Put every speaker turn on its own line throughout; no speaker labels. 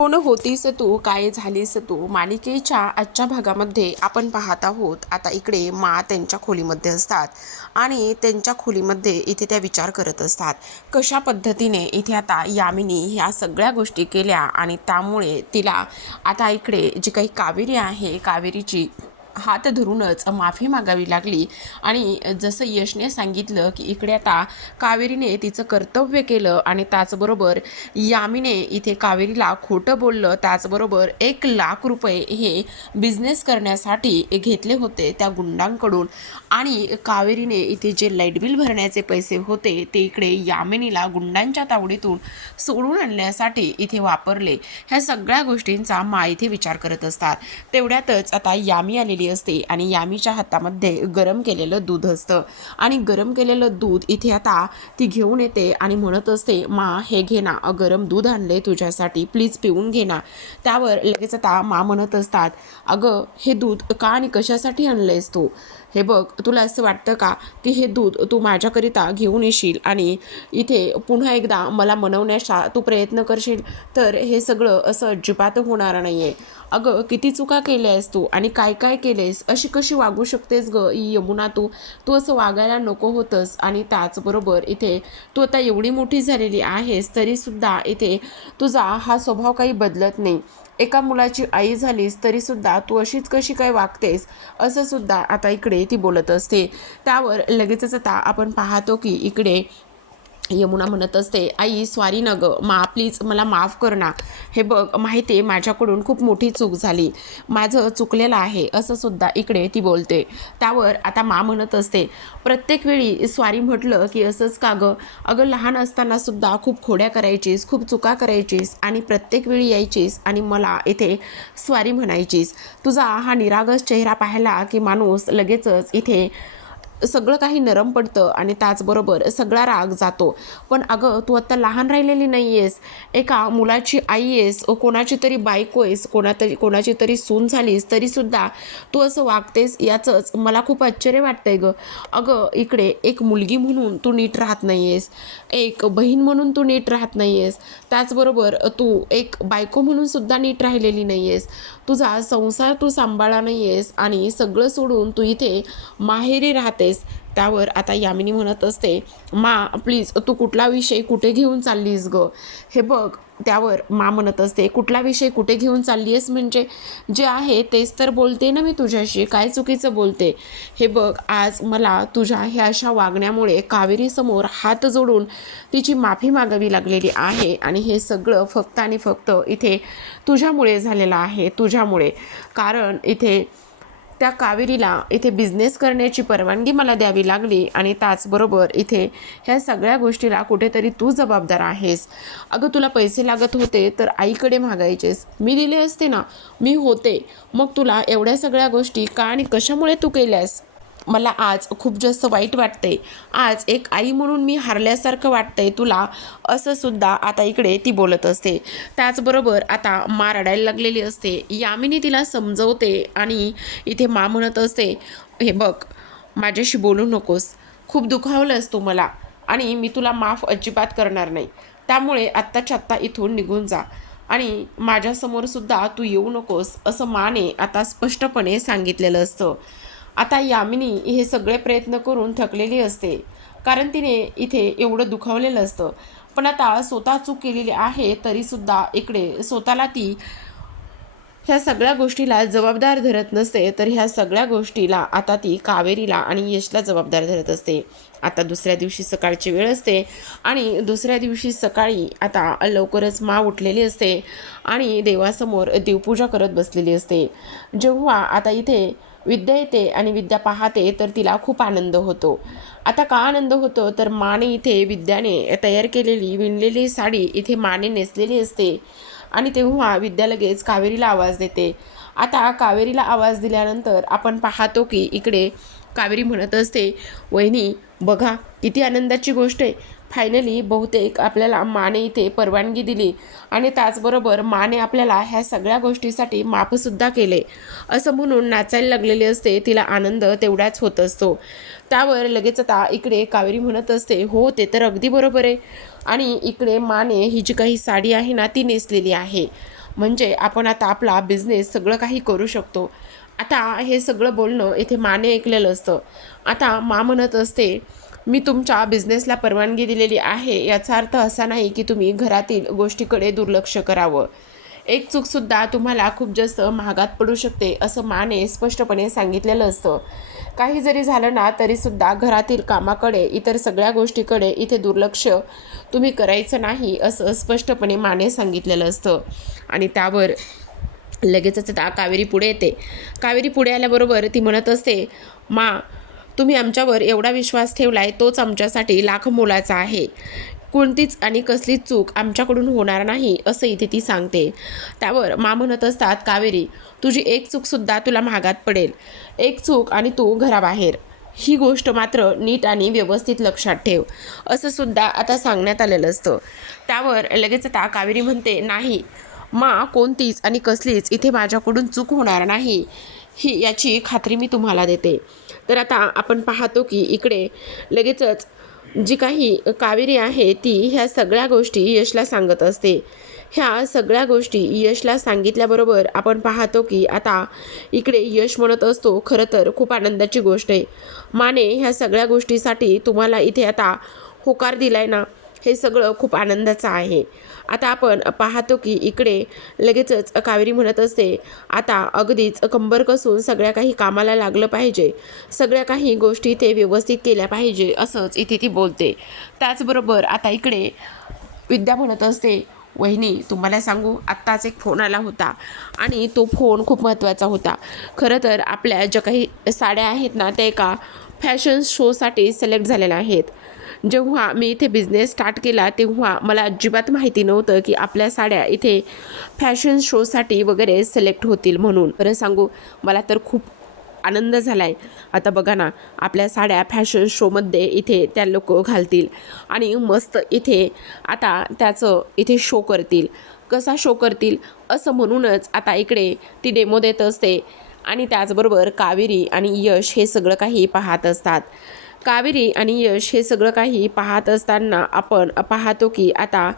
कोण होतीस तू काय झालीस तू मालिकेच्या आजच्या भागामध्ये आपण पाहत आहोत. आता इकडे मा त्यांच्या खोलीमध्ये असतात आणि त्यांच्या खोलीमध्ये इथे त्या विचार करत असतात. कशा पद्धतीने इथे आता यामिनी ह्या सगळ्या गोष्टी केल्या आणि त्यामुळे तिला आता इकडे जी काही कावेरी आहे कावेरीची हात धरूनच माफी मागावी लागली. आणि जसं यशने सांगितलं की इकडे आता कावेरीने तिचं कर्तव्य केलं आणि त्याचबरोबर यामीने इथे कावेरीला खोटं बोललं त्याचबरोबर एक लाख रुपये हे बिझनेस करण्यासाठी घेतले होते त्या गुंडांकडून. आणि कावेरीने इथे जे लाइट बिल भरण्याचे पैसे होते ते इकडे यामिनीला गुंडांच्या तावडीतून सोडून आणण्यासाठी इथे वापरले. ह्या सगळ्या गोष्टींचा मा इथे विचार करत असतात. तेवढ्यातच आता यामी आलेली असते आणि यामीच्या हातामध्ये गरम केलेलं दूध असतं. आणि गरम केलेलं दूध इथे आता ती घेऊन येते आणि म्हणत असते मा हे घे ना गरम दूध आणले तुझ्यासाठी प्लीज पिऊन घे ना. त्यावर लगेच आता मा म्हणत असतात अगं हे दूध का आणि कशासाठी आणलंयस तू? हे बघ तुला असं वाटतं का की हे दूध तू माझ्याकरिता घेऊन येशील आणि इथे पुन्हा एकदा मला मनवण्याचा तू प्रयत्न करशील तर हे सगळं असं अजिबात होणार नाही आहे अगं किती चुका केल्या आहेस तू आणि काय काय केलेस अशी कशी वागू शकतेस ग यमुना तू? तू असं वागायला नको होतंस आणि त्याचबरोबर इथे तू आता एवढी मोठी झालेली आहेस तरीसुद्धा इथे तुझा हा स्वभाव काही बदलत नाही. एका मुलाची आई झालीस तरीसुद्धा तू अशीच कशी काय वागतेस? असं सुद्धा आता इकडे ती बोलत असते. त्यावर लगेचच आता आपण पाहतो की इकडे यमुना म्हणत असते आई स्वारी न गं मा प्लीज मला माफ कर ना. हे बघ माहिती आहे माझ्याकडून खूप मोठी चूक झाली. माझं चुकलेलं आहे असं सुद्धा इकडे ती बोलते. त्यावर आता मा म्हणत असते प्रत्येक वेळी स्वारी म्हटलं की असंच का गं? अगं लहान असताना सुद्धा खूप खोड्या करायचीस खूप चुका करायचीस आणि प्रत्येक वेळी यायचीस आणि मला इथे स्वारी म्हणायचीस. तुझा हा निरागस चेहरा पाहिला की माणूस लगेचच इथे सगळं काही नरम पडतं आणि त्याचबरोबर सगळा राग जातो. पण अगं तू आत्ता लहान राहिलेली नाही आहेस एका मुलाची आई आहेस व कोणाची तरी बायको आहेस कोणातरी कोणाची तरी सून झालीस तरीसुद्धा तू असं वागतेस याचंच मला खूप आश्चर्य वाटतंय गं. अगं इकडे एक मुलगी म्हणून तू नीट राहत नाही आहेस एक बहीण म्हणून तू नीट राहत नाही आहेस त्याचबरोबर तू एक बायको म्हणून सुद्धा नीट राहिलेली नाही आहेस तुझा संसार तू सांभाळा नाही आहेस आणि सगळं सोडून तू इथे माहेरी आहेस त्यावर आता यामिनी म्हणत असते मा प्लीज तू कुठला विषय कुठे घेऊन चाललीस ग? हे बघ त्यावर मा म्हणत असते कुठला विषय कुठे घेऊन चालली आहेस म्हणजे जे आहे तेच तर बोलते ना मी तुझ्याशी काय चुकीचं बोलते? हे बघ आज मला तुझ्या ह्या अशा वागण्यामुळे कावेरीसमोर हात जोडून तिची माफी मागावी लागलेली आहे आणि हे सगळं फक्त आणि फक्त इथे तुझ्यामुळे झालेलं आहे तुझ्यामुळे. कारण इथे त्या कावेरीला इथे बिझनेस करण्याची परवानगी मला द्यावी लागली आणि त्याचबरोबर इथे ह्या सगळ्या गोष्टीला कुठेतरी तू जबाबदार आहेस. अगं तुला पैसे लागत होते तर आईकडे मागायचेस. मी दिले असते ना मी होते. मग तुला एवढ्या सगळ्या गोष्टी का आणि कशामुळे तू केल्यास? मला आज खूप जास्त वाईट वाटतंय. आज एक आई म्हणून मी हारल्यासारखं वाटतंय तुला असं सुद्धा आता इकडे ती बोलत असते. त्याचबरोबर आता मा रडायला लागलेली असते. यामिनी तिला समजवते आणि इथे मा म्हणत असते हे बघ माझ्याशी बोलू नकोस. खूप दुखावलंस तू मला आणि मी तुला माफ अजिबात करणार नाही. त्यामुळे आत्ताच्या आत्ता इथून निघून जा आणि माझ्यासमोरसुद्धा तू येऊ नकोस असं माने आता स्पष्टपणे सांगितलेलं असतं. आता यामिनी हे सगळे प्रयत्न करून थकलेली असते. कारण तिने इथे एवढं दुखावलेलं असतं. पण आता स्वतः चूक केलेली आहे तरीसुद्धा इकडे स्वतःला ती ह्या सगळ्या गोष्टीला जबाबदार धरत नसते तर ह्या सगळ्या गोष्टीला आता ती कावेरीला आणि यशला जबाबदार धरत असते. आता दुसऱ्या दिवशी सकाळची वेळ असते आणि दुसऱ्या दिवशी सकाळी आता लवकरच मा उठलेली असते आणि देवासमोर देवपूजा करत बसलेली असते. जेव्हा आता इथे विद्या येते आणि विद्या पाहते तर तिला खूप आनंद होतो. आता का आनंद होतो? तर माने इथे विद्याने तयार केलेली विणलेली साडी इथे माने नेसलेली असते आणि तेव्हा विद्या लगेच कावेरीला आवाज देते. आता कावेरीला आवाज दिल्यानंतर आपण पाहतो की इकडे कावेरी म्हणत असते वहिनी बघा किती आनंदाची गोष्ट आहे. फायनली बहुतेक आपल्याला माने इथे परवानगी दिली आणि त्याचबरोबर माने आपल्याला ह्या सगळ्या गोष्टीसाठी माफसुद्धा केले. असं म्हणून नाचायला लागलेली असते तिला आनंद तेवढाच होत असतो. त्यावर लगेच आता इकडे कावेरी म्हणत असते हो ते तर अगदी बरोबर आहे. आणि इकडे माने ही जी काही साडी आहे ना ती नेसलेली आहे. म्हणजे आपण आता आपला बिझनेस सगळं काही करू शकतो. आता हे सगळं बोलणं इथे माने ऐकलेलं असतं. आता मा म्हणत असते मी तुमच्या बिझनेसला परवानगी दिलेली आहे याचा अर्थ असा नाही की तुम्ही घरातील गोष्टीकडे दुर्लक्ष करावं. एक चूकसुद्धा तुम्हाला खूप जास्त महागात पडू शकते असं माने स्पष्टपणे सांगितलेलं असतं. काही जरी झालं ना तरीसुद्धा घरातील कामाकडे इतर सगळ्या गोष्टीकडे इथे दुर्लक्ष तुम्ही करायचं नाही असं स्पष्टपणे माने सांगितलेलं असतं. आणि त्यावर लगेचच आता कावेरी पुढे येते. कावेरी पुढे आल्याबरोबर ती म्हणत असते मा तुम्ही आमच्यावर एवढा विश्वास ठेवलाय तोच आमच्यासाठी लाख मोलाचा आहे. कोणतीच आणि कसलीच चूक आमच्याकडून होणार नाही असं इथे ती सांगते. त्यावर मा म्हणत असतात कावेरी तुझी एक चूकसुद्धा तुला महागात पडेल. एक चूक आणि तू घराबाहेर. ही गोष्ट मात्र नीट आणि व्यवस्थित लक्षात ठेव. असं सुद्धा आता सांगण्यात आलेलं असतं. त्यावर लगेच आता कावेरी म्हणते नाही मा कोणतीच आणि कसलीच इथे माझ्याकडून चूक होणार नाही. ही याची खात्री मी तुम्हाला देते. तर आता आपण पाहतो की इकडे लगेचच जी काही कावेरी आहे ती ह्या सगळ्या गोष्टी यशला सांगत असते. ह्या सगळ्या गोष्टी यशला सांगितल्याबरोबर आपण पाहतो की आता इकडे यश म्हणत असतो खरं तर खूप आनंदाची गोष्ट आहे. माने ह्या सगळ्या गोष्टीसाठी तुम्हाला इथे आता होकार दिलाय ना. हे सगळं खूप आनंदाचं आहे. आता आपण पाहतो की इकडे लगेचच कावेरी म्हणत असते आता अगदीच कंबर कसून सगळ्या काही कामाला लागलं पाहिजे. सगळ्या काही गोष्टी ते व्यवस्थित केल्या पाहिजे असंच इथे ती बोलते. त्याचबरोबर आता इकडे विद्या म्हणत असते वहिनी तुम्हाला सांगू आत्ताच एक फोन आला होता आणि तो फोन खूप महत्त्वाचा होता. खरं तर आपल्या ज्या काही साड्या आहेत ना त्या एका फॅशन शोसाठी सिलेक्ट झालेल्या आहेत. जेव्हा मी इथे बिझनेस स्टार्ट केला तेव्हा मला अजिबात माहिती नव्हतं की आपल्या साड्या इथे फॅशन शोसाठी वगैरे सिलेक्ट होतील म्हणून. बरं सांगू मला तर खूप आनंद झाला आहे आता बघा ना आपल्या साड्या फॅशन शोमध्ये इथे त्या लोक घालतील आणि मस्त इथे आता त्याचं इथे शो करतील. कसा शो करतील? असं म्हणूनच आता इकडे ती डेमो देत असते आणि त्याचबरोबर कावेरी आणि यश हे सगळं काही पाहत असतात. कावेरी आणि यश हे सगळं काही पाहत असताना आपण पाहतो की आता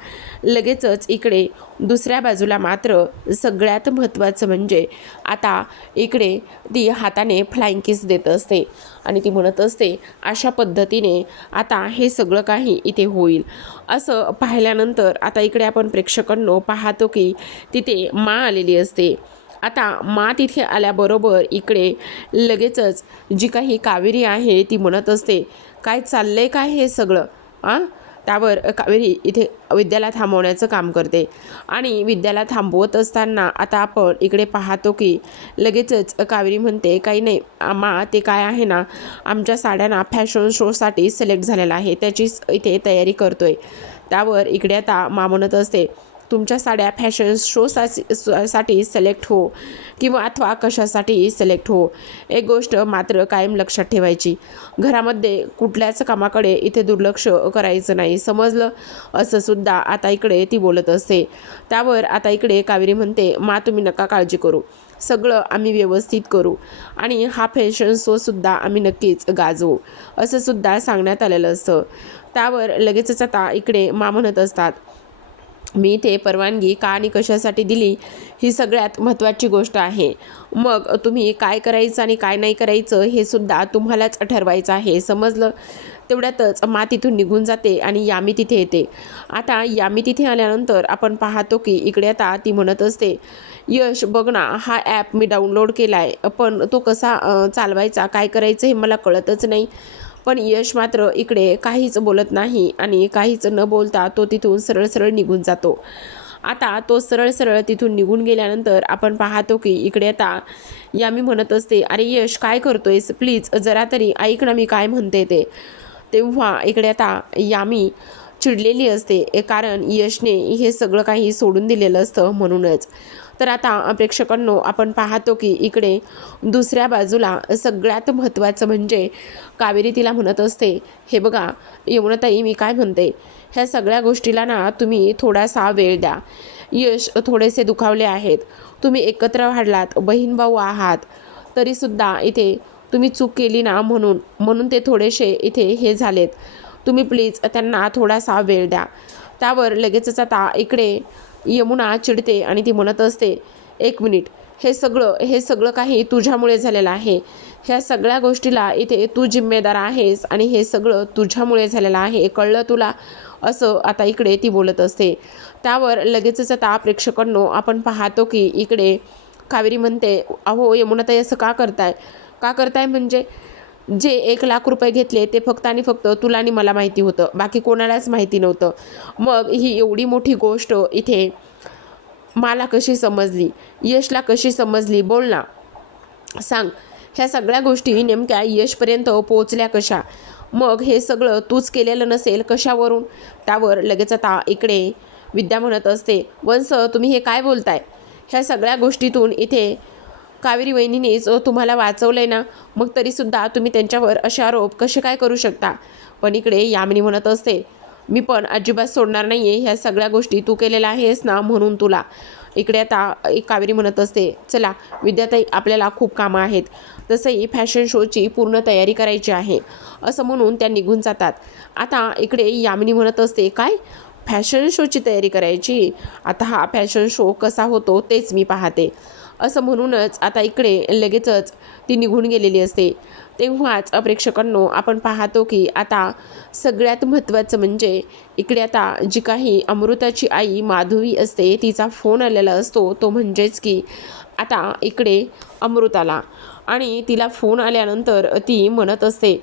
लगेचच इकडे दुसऱ्या बाजूला मात्र सगळ्यात महत्त्वाचं म्हणजे आता इकडे ती हाताने फ्लाइंग किस देत असते. आणि ती म्हणत असते अशा पद्धतीने आता हे सगळं काही इथे होईल. असं पाहिल्यानंतर आता इकडे आपण प्रेक्षकांनो पाहतो की तिथे मा आलेली असते. आता मा तिथे आल्याबरोबर इकडे लगेचच जी काही कावेरी आहे ती म्हणत असते काय चाललंय काय हे सगळं? आ? त्यावर कावेरी इथे विद्याला थांबवण्याचं काम करते. आणि विद्याला थांबवत असताना आता आपण इकडे पाहतो की लगेचच कावेरी म्हणते काही नाही आम्हा ते काय आहे ना आमच्या साड्यांना फॅशन शोसाठी सिलेक्ट झालेला आहे त्याचीच इथे तयारी करतोय. त्यावर इकडे आता मा म्हणत असते तुमच्या साड्या फॅशन शो साठी सिलेक्ट हो किंवा अथवा कशासाठी सिलेक्ट हो. एक गोष्ट मात्र कायम लक्षात ठेवायची. घरामध्ये कुठल्याच कामाकडे इथे दुर्लक्ष करायचं नाही. समजलं? असं सुद्धा आता इकडे ती बोलत असते. त्यावर आता इकडे कावेरी म्हणते मा तुम्ही नका काळजी करू. सगळं आम्ही व्यवस्थित करू आणि हा फॅशन शोसुद्धा आम्ही नक्कीच गाजवू. असं सुद्धा सांगण्यात आलेलं असतं. त्यावर लगेचच आता इकडे मा म्हणत असतात मी ते परवानगी का आणि कशासाठी दिली ही सगळ्यात महत्त्वाची गोष्ट आहे. मग तुम्ही काय करायचं आणि काय नाही करायचं हे सुद्धा तुम्हालाच ठरवायचं आहे. समजलं? तेवढ्यातच मा तिथून निघून जाते आणि यामी तिथे येते. आता यामी तिथे आल्यानंतर आपण पाहतो की इकडे आता ती म्हणत असते यश बघ ना हा ॲप मी डाउनलोड केला आहे पण तो कसा चालवायचा काय करायचं हे मला कळतच नाही. पण यश मात्र इकडे काहीच बोलत नाही आणि काहीच न बोलता तो तिथून सरळ सरळ निघून जातो. आता तो सरळ सरळ तिथून निघून गेल्यानंतर आपण पाहतो की इकडे आता यामी म्हणत असते अरे यश काय करतोयस? प्लीज जरा तरी ऐक ना मी काय म्हणते ते. तेव्हा इकडे आता यामी चिडलेली असते कारण यशने हे सगळं काही सोडून दिलेलं असतं म्हणूनच. तर आता प्रेक्षकांनो आपण पाहतो की इकडे दुसऱ्या बाजूला सगळ्यात महत्त्वाचं म्हणजे कावेरी तिला म्हणत असते हे बघा यमुनाताई मी काय म्हणते? ह्या सगळ्या गोष्टीला ना तुम्ही थोडासा वेळ द्या. यश थोडेसे दुखावले आहेत. तुम्ही एकत्र वाढलात बहीण भाऊ आहात. तरीसुद्धा इथे तुम्ही चूक केली ना म्हणून म्हणून ते थोडेसे इथे हे झालेत. तुम्ही प्लीज त्यांना थोडासा वेळ द्या. त्यावर लगेचच आता इकडे यमुना चिडते आणि ती म्हणत असते एक मिनिट हे सगळं हे सगळं काही तुझ्यामुळे झालेलं आहे. ह्या सगळ्या गोष्टीला इथे तू जिम्मेदार आहेस आणि हे सगळं तुझ्यामुळे झालेलं आहे. कळलं तुला? असं आता इकडे ती बोलत असते. त्यावर लगेचच आता प्रेक्षकांनो आपण पाहतो की इकडे कावेरी म्हणते अहो यमुनाताई असं का करताय? का करताय म्हणजे जे एक लाख रुपये घेतले ते फक्त आणि फक्त तुला आणि मला माहिती होतं. बाकी कोणालाच माहिती नव्हतं. मग ही एवढी मोठी गोष्ट इथे मला कशी समजली? यशला कशी समजली? बोल ना. सांग. ह्या सगळ्या गोष्टी नेमक्या यशपर्यंत पोहोचल्या कशा? मग हे सगळं तूच केलेलं नसेल कशावरून? त्यावर लगेच आता इकडे विद्या म्हणत असते वंस तुम्ही हे काय बोलताय? ह्या सगळ्या गोष्टीतून इथे कावेरी वहिनीनेच तुम्हाला वाचवलं आहे ना मग तरीसुद्धा तुम्ही त्यांच्यावर असे आरोप कसे काय करू शकता? पण इकडे यामिनी म्हणत असते मी पण अजिबात सोडणार नाही आहे ह्या सगळ्या गोष्टी तू केलेल्या आहेस ना म्हणून तुला. इकडे आता एक कावेरी म्हणत असते चला विद्याताई आपल्याला खूप कामं आहेत. तसंही फॅशन शोची पूर्ण तयारी करायची आहे. असं म्हणून त्या निघून जातात. आता इकडे यामिनी म्हणत असते काय? फॅशन शोची तयारी करायची? आता हा फॅशन शो कसा होतो तेच मी पाहते. असं म्हणूनच आता इकडे लगेचच ती निघून गेलेली असते. तेव्हाच प्रेक्षकांनो आपण पाहतो की आता सगळ्यात महत्त्वाचं म्हणजे इकडे आता जी काही अमृताची आई माधवी असते तिचा फोन आलेला असतो तो म्हणजेच की आता इकडे अमृताला. आणि तिला फोन आल्यानंतर ती म्हणत असते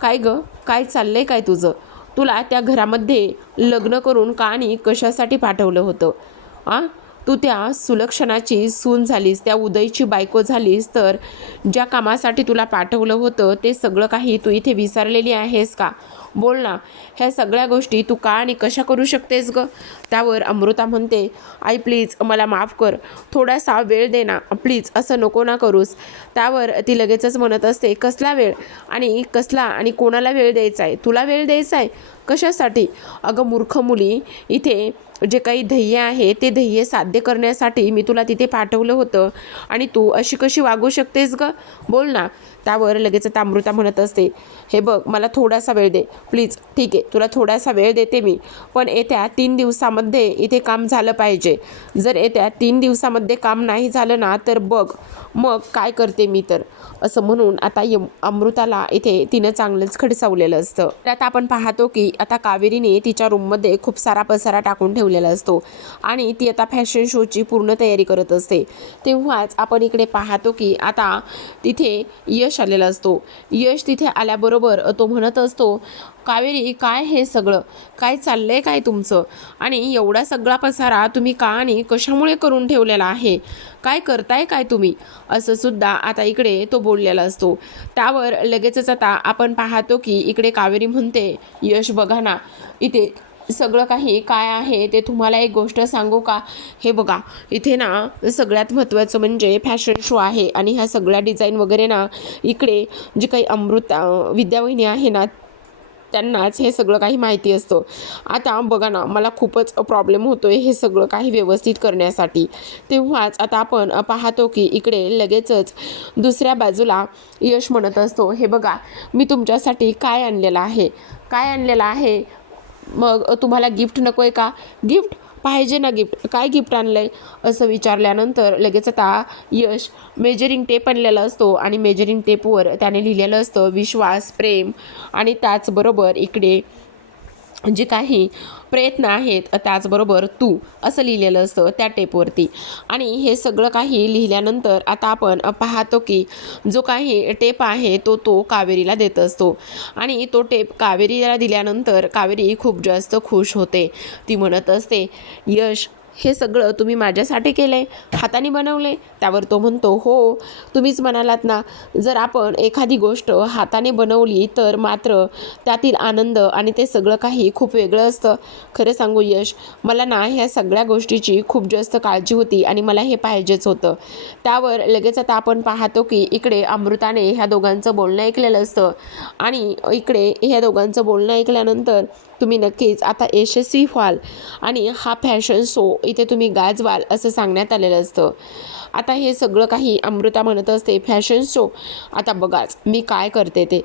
काय ग? काय चाललंय काय तुझं? तुला त्या घरामध्ये लग्न करून का आणि कशासाठी पाठवलं होतं? आ? तू त्या सुलक्षणाची सून झालीस त्या उदयची बायको झालीस तर ज्या कामासाठी तुला पाठवलं होतं ते सगळं काही तू इथे विसरलेली आहेस का? बोल ना. ह्या सगळ्या गोष्टी तू का आणि कशा करू शकतेस ग? त्यावर अमृता म्हणते आई प्लीज मला माफ कर. थोडासा वेळ दे ना. प्लीज असं नको ना करूस. त्यावर ती लगेचच म्हणत असते कसला वेळ? आणि कसला आणि कोणाला वेळ द्यायचा आहे तुला वेळ द्यायचा आहे कशासाठी? अगं मूर्ख मुली इथे जे काही ध्येय आहे ते ध्येय साध्य करण्यासाठी मी तुला तिथे पाठवलं होतं. आणि तू अशी कशी वागू शकतेस ग? बोल ना. त्यावर लगेच आता अमृता म्हणत असते हे बघ मला थोडासा वेळ दे. प्लीज ठीक आहे तुला थोडासा वेळ देते मी. पण येत्या तीन दिवसामध्ये इथे काम झालं पाहिजे. जर येत्या तीन दिवसामध्ये काम नाही झालं ना तर बघ. मग काय करते मी तर? असं म्हणून आता यम अमृताला इथे तिनं चांगलंच खडसावलेलं असतं. तर आता आपण पाहतो की आता कावेरीने तिच्या रूममध्ये खूप सारा पसारा टाकून ठेवलेला असतो आणि ती आता फॅशन शोची पूर्ण तयारी करत असते. तेव्हाच आपण इकडे पाहतो की आता तिथे यश आलेला असतो. यश तिथे आल्याबरोबर तो म्हणत असतो कावेरी काय हे सगळं? काय चाललंय काय तुमचं? आणि एवढा सगळा पसारा तुम्ही का आणि कशामुळे करून ठेवलेला आहे? काय करताय काय तुम्ही? असं सुद्धा आता इकडे तो बोललेला असतो. त्यावर लगेचच आता आपण पाहतो की इकडे कावेरी म्हणते यश बघा ना इथे सगळं काही काय आहे ते तुम्हाला एक गोष्ट सांगू का? हे बघा इथे ना सगळ्यात महत्त्वाचं म्हणजे फॅशन शो आहे आणि ह्या सगळ्या डिझाईन वगैरे ना इकडे जी काही अमृता विद्यावहिनी आहे ना त्यांनाच हे सगळं काही माहिती असतं. आता बघा ना मला खूपच प्रॉब्लेम होतो आहे हे सगळं काही व्यवस्थित करण्यासाठी. तेव्हाच आता आपण पाहतो की इकडे लगेचच दुसऱ्या बाजूला यश म्हणत असतो. हे बघा मी तुमच्यासाठी काय आणलेलं आहे? काय आणलेलं आहे? मग तुम्हाला गिफ्ट नको आहे का? गिफ्ट पाहिजे ना गिफ्ट? काय गिफ्ट आणलं आहे असं विचारल्यानंतर लगेच आता यश मेजरिंग टेप आणलेला असतो आणि मेजरिंग टेपवर त्याने लिहिलेलं असतं विश्वास प्रेम आणि त्याचबरोबर इकडे जे काही प्रयत्न आहेत त्याचबरोबर तू असं लिहिलेलं असतं त्या टेपवरती आणि हे सगळं काही लिहिल्यानंतर आता आपण पाहतो की जो काही टेप आहे तो तो कावेरीला देत असतो. आणि तो टेप कावेरीला दिल्यानंतर कावेरी खूप जास्त खुश होते. ती म्हणत असते यश हे सगळं तुम्ही माझ्यासाठी केलं आहे हाताने बनवले त्यावर तो म्हणतो हो तुम्हीच म्हणालात ना जर आपण एखादी गोष्ट हाताने बनवली तर मात्र त्यातील आनंद आणि ते सगळं काही खूप वेगळं असतं. खरं सांगू यश मला ना ह्या सगळ्या गोष्टीची खूप जास्त काळजी होती आणि मला हे पाहिजेच होतं. त्यावर लगेच आता आपण पाहतो की इकडे अमृताने ह्या दोघांचं बोलणं ऐकलेलं असतं आणि इकडे ह्या दोघांचं बोलणं ऐकल्यानंतर तुम्ही नक्कीच आता यशस्वी व्हाल. आणि हा फॅशन शो इथे तुम्ही गाजवाल असं सांगण्यात आलेलं असतं. आता हे सगळं काही अमृता म्हणत असते फॅशन शो. आता बघाच मी काय करते ते.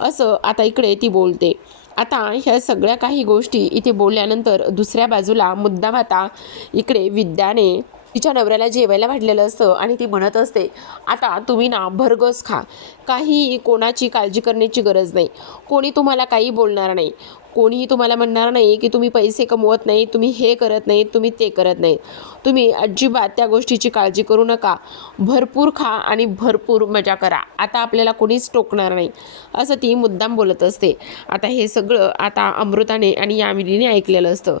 असं आता इकडे ती बोलते. आता ह्या सगळ्या काही गोष्टी इथे बोलल्यानंतर दुसऱ्या बाजूला मुद्दाम आता इकडे विद्याने तिच्या नवऱ्याला जेवायला वाढलेलं असतं आणि ती म्हणत असते आता तुम्ही ना भरगस खा. काही कोणाची काळजी करण्याची गरज नाही. कोणी तुम्हाला काही बोलणार नाही. कोणीही तुम्हाला म्हणणार नाही की तुम्ही पैसे कमवत नाही तुम्ही हे करत नाही तुम्ही ते करत नाही. तुम्ही अजिबात त्या गोष्टीची काळजी करू नका. भरपूर खा आणि भरपूर मजा करा. आता आपल्याला कोणीच टोकणार नाही. असं ती मुद्दाम बोलत असते. आता हे सगळं आता अमृताने आणि यामिनीने ऐकलेलं असतं.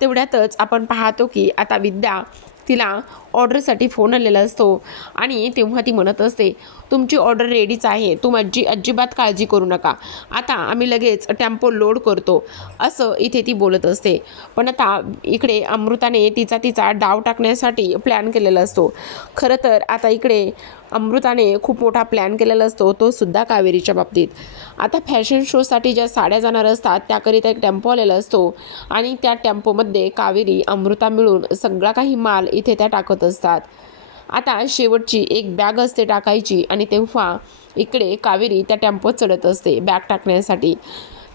तेवढ्यातच आपण पाहतो की आता विद्या तिला ऑर्डरसाठी फोन आलेला असतो आणि तेव्हा ती म्हणत असते तुमची ऑर्डर रेडीच आहे तुम अज्जी अजिबात काळजी करू नका. आता आम्ही लगेच टेम्पो लोड करतो. असं इथे ती बोलत असते. पण आता इकडे अमृताने तिचा तिचा डाव टाकण्यासाठी प्लॅन केलेला असतो. खरं तर आता इकडे अमृताने खूप मोठा प्लॅन केलेला असतो तो सुद्धा कावेरीच्या बाबतीत. आता फॅशन शोसाठी ज्या साड्या जाणार असतात त्याकरिता एक टेम्पो आलेला असतो आणि त्या टेम्पोमध्ये कावेरी अमृता मिळून सगळा काही माल इथे त्या टाकत असतात. आता शेवटची एक बॅग असते टाकायची आणि तेव्हा इकडे कावेरी त्या टेम्पोत चढत असते बॅग टाकण्यासाठी.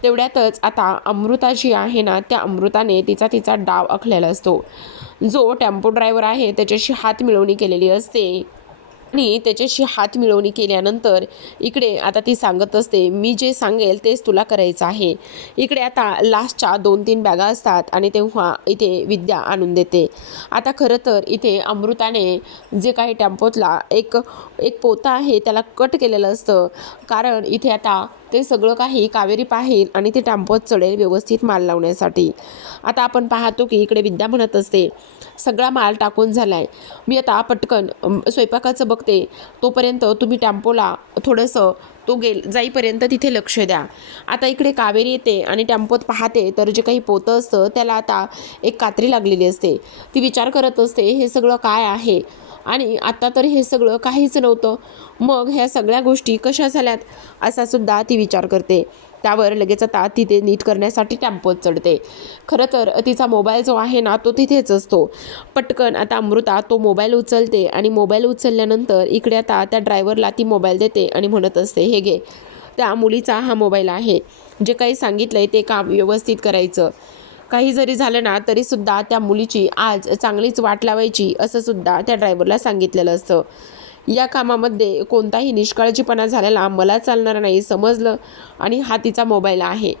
तेवढ्यातच आता अमृता जी आहे ना त्या अमृताने तिचा तिचा डाव आखलेला असतो. जो टेम्पो ड्रायव्हर आहे त्याच्याशी हात मिळवणी केलेली असते. आणि त्याच्याशी हात मिळवणी केल्यानंतर इकडे आता ती सांगत असते मी जे सांगेल तेच तुला करायचं आहे. इकडे आता लास्टच्या दोन तीन बॅगा असतात आणि तेव्हा इथे विद्या आणून देते. आता खरं तर इथे अमृताने जे काही टेम्पोतला एक एक पोता आहे त्याला कट केलेलं असतं. कारण इथे आता ते सगळं काही कावेरी पाहिल आणि ते टेम्पोत चढेल व्यवस्थित माल लावण्यासाठी. आता आपण पाहतो की इकडे विद्या म्हणत असते सगळा माल टाकून झाला आहे मी आता पटकन स्वयंपाकाचं बघते. तोपर्यंत तुम्ही टेम्पोला थोडंसं तो गेल जाईपर्यंत तिथे लक्ष द्या. आता इकडे कावेरी येते आणि टेम्पोत पाहते तर जे काही पोतं असतं त्याला आता एक कात्री लागलेली असते. ती विचार करत असते हे सगळं काय आहे? आणि आत्ता तर हे सगळं काहीच नव्हतं. मग ह्या सगळ्या गोष्टी कशा झाल्यात? असा सुद्धा ती विचार करते. त्यावर लगेच आता तिथे नीट करण्यासाठी टॅम्पोत चढते. खरं तर तिचा मोबाईल जो आहे ना तो तिथेच असतो. पटकन आता अमृता तो मोबाईल उचलते आणि मोबाईल उचलल्यानंतर इकडे आता त्या ड्रायव्हरला ती मोबाईल देते आणि म्हणत असते हे घे. त्या मुलीचा हा मोबाईल आहे. जे काही सांगितलं आहे ते काम व्यवस्थित करायचं. काही जरी झालं ना तरीसुद्धा त्या मुलीची आज चांगलीच वाट लावायची असंसुद्धा त्या ड्रायव्हरला सांगितलेलं असतं. या कामामध्ये कोणताही निष्काळजीपणा झालेला मला चालणार नाही समजलं आणि हा तिचा मोबाईल आहे.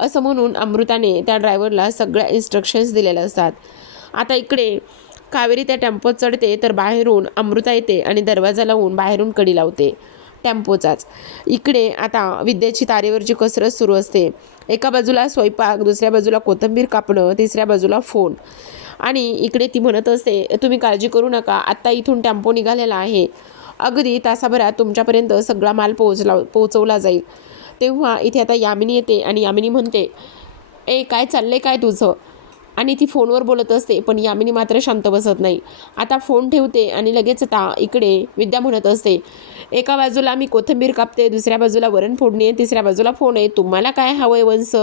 असं म्हणून अमृताने त्या ड्रायव्हरला सगळ्या इन्स्ट्रक्शन्स दिलेल्या असतात. आता इकडे कावेरी त्या टेम्पोत चढते तर बाहेरून अमृता येते आणि दरवाजा लावून बाहेरून कडी लावते. टेम्पोचाच. इकडे आता विद्येची तारेवरची कसरत सुरू असते. एका बाजूला स्वयंपाक दुसऱ्या बाजूला कोथिंबीर कापणं तिसऱ्या बाजूला फोन. आणि इकडे ती म्हणत असते तुम्ही काळजी करू नका आत्ता इथून टेम्पो निघालेला आहे. अगदी तासाभरात तुमच्यापर्यंत सगळा माल पोहोचला पोहोचवला जाईल. तेव्हा इथे आता यामिनी येते आणि यामिनी म्हणते ए काय चाललंय काय तुझं? आणि ती फोनवर बोलत असते पण यामिनी मात्र शांत बसत नाही. आता फोन ठेवते आणि लगेच आता इकडे विद्या म्हणत असते एका बाजूला मी कोथिंबीर कापते दुसऱ्या बाजूला वरण फोडणी आहे तिसऱ्या बाजूला फोन आहे तुम्हाला काय हवं आहे वंस?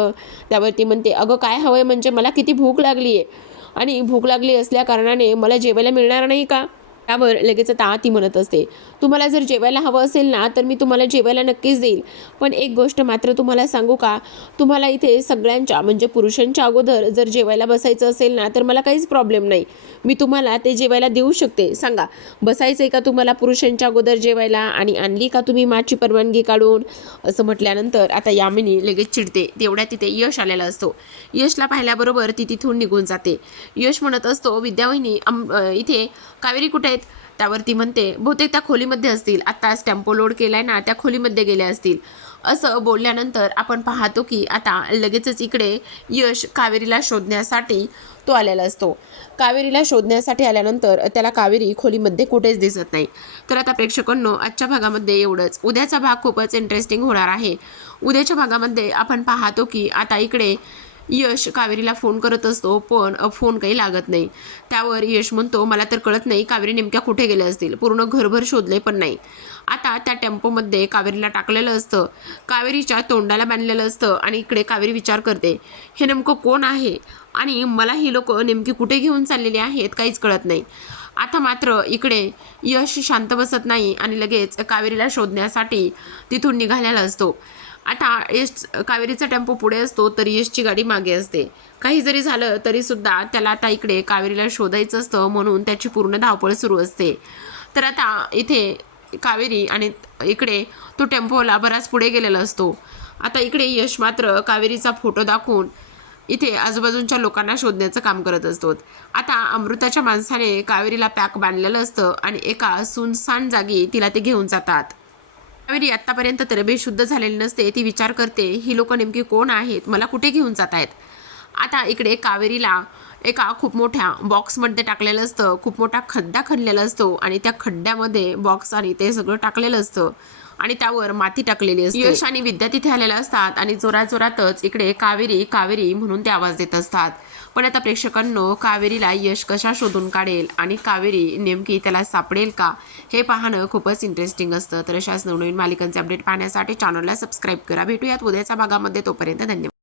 त्यावरती म्हणते अगं काय हवं आहे म्हणजे मला किती भूक लागली आहे आणि भूक लागली असल्या कारणाने मला जेवायला मिळणार नाही का? त्यावर लगेच आता ती म्हणत असते. तुम्हाला जर जेवायला हवं असेल ना तर मी तुम्हाला जेवायला नक्कीच देईल. पण एक गोष्ट मात्र तुम्हाला सांगू का? तुम्हाला इथे सगळ्यांच्या म्हणजे पुरुषांच्या अगोदर जर जेवायला बसायचं असेल ना तर मला काहीच प्रॉब्लेम नाही. मी तुम्हाला ते जेवायला देऊ शकते. सांगा बसायचं आहे का तुम्हाला पुरुषांच्या अगोदर जेवायला? आणि आणली का तुम्ही माझी परवानगी काढून? असं म्हटल्यानंतर आता यामिनी लगेच चिडते. तेवढ्या तिथे यश आलेला असतो. यशला पाहिल्याबरोबर ती तिथून निघून जाते. यश म्हणत असतो विद्यावहिनी इथे कावेरी कुठे त्यावर ती म्हणते बहुतेक त्या खोलीमध्ये असतील. आत्ताच टेम्पो लोड केलाय ना त्या खोलीमध्ये गेल्या असतील. असं बोलल्यानंतर आपण पाहतो की आता लगेचच इकडे यश कावेरीला शोधण्यासाठी तो आलेला असतो. कावेरीला शोधण्यासाठी आल्यानंतर त्याला कावेरी खोलीमध्ये कुठेच दिसत नाही. तर आता प्रेक्षकांनो आजच्या भागामध्ये एवढंच. उद्याचा भाग खूपच इंटरेस्टिंग होणार आहे. उद्याच्या भागामध्ये आपण पाहतो की आता इकडे यश कावेरीला फोन करत असतो पण फोन काही लागत नाही. त्यावर यश म्हणतो मला तर कळत नाही कावेरी नेमक्या कुठे गेल्या असतील. पूर्ण घरभर शोधले पण नाही. आता त्या टेम्पोमध्ये कावेरीला टाकलेलं असतं. कावेरीच्या तोंडाला बांधलेलं असतं आणि इकडे कावेरी विचार करते हे नेमकं कोण आहे? आणि मला ही लोक नेमकी कुठे घेऊन चाललेली आहेत काहीच कळत नाही. आता मात्र इकडे यश शांत बसत नाही आणि लगेच कावेरीला शोधण्यासाठी तिथून निघालेला असतो. आता यश कावेरीचा टेम्पो पुढे असतो तर यशची गाडी मागे असते. काही जरी झालं तरी सुद्धा त्याला आता इकडे कावेरीला शोधायचं असतं म्हणून त्याची पूर्ण धावपळ सुरू असते. तर आता इथे कावेरी आणि इकडे तो टेम्पोला बराच पुढे गेलेला असतो. आता इकडे यश मात्र कावेरीचा फोटो दाखवून इथे आजूबाजूच्या लोकांना शोधण्याचं काम करत असतो. आता अमृताच्या माणसाने कावेरीला पॅक बांधलेलं असतं आणि एका सुनसान जागी तिला ते घेऊन जातात. कावेरी आत्तापर्यंत तर शुद्ध झालेली नसते ती विचार करते ही लोक नेमकी कोण आहेत? मला कुठे घेऊन जात आहेत? आता इकडे कावेरीला एका खूप मोठ्या बॉक्समध्ये टाकलेलं असतं खूप मोठा खड्डा खणलेला असतो आणि त्या खड्ड्यामध्ये बॉक्स आणि ते सगळं टाकलेलं असतं आणि त्यावर माती टाकलेली असते. यश आणि विद्या तिथे आलेल्या असतात आणि जोरात जोरातच इकडे कावेरी कावेरी म्हणून ते आवाज देत असतात. पण आता प्रेक्षकांनो कावेरीला यश कशा शोधून काढेल आणि कावेरी नेमकी त्याला सापडेल का हे पाहणं खूपच इंटरेस्टिंग असतं. तर अशाच नवनवीन मालिकांचे अपडेट पाहण्यासाठी चॅनलला सबस्क्राईब करा. भेटूयात उद्याच्या भागामध्ये. तोपर्यंत धन्यवाद.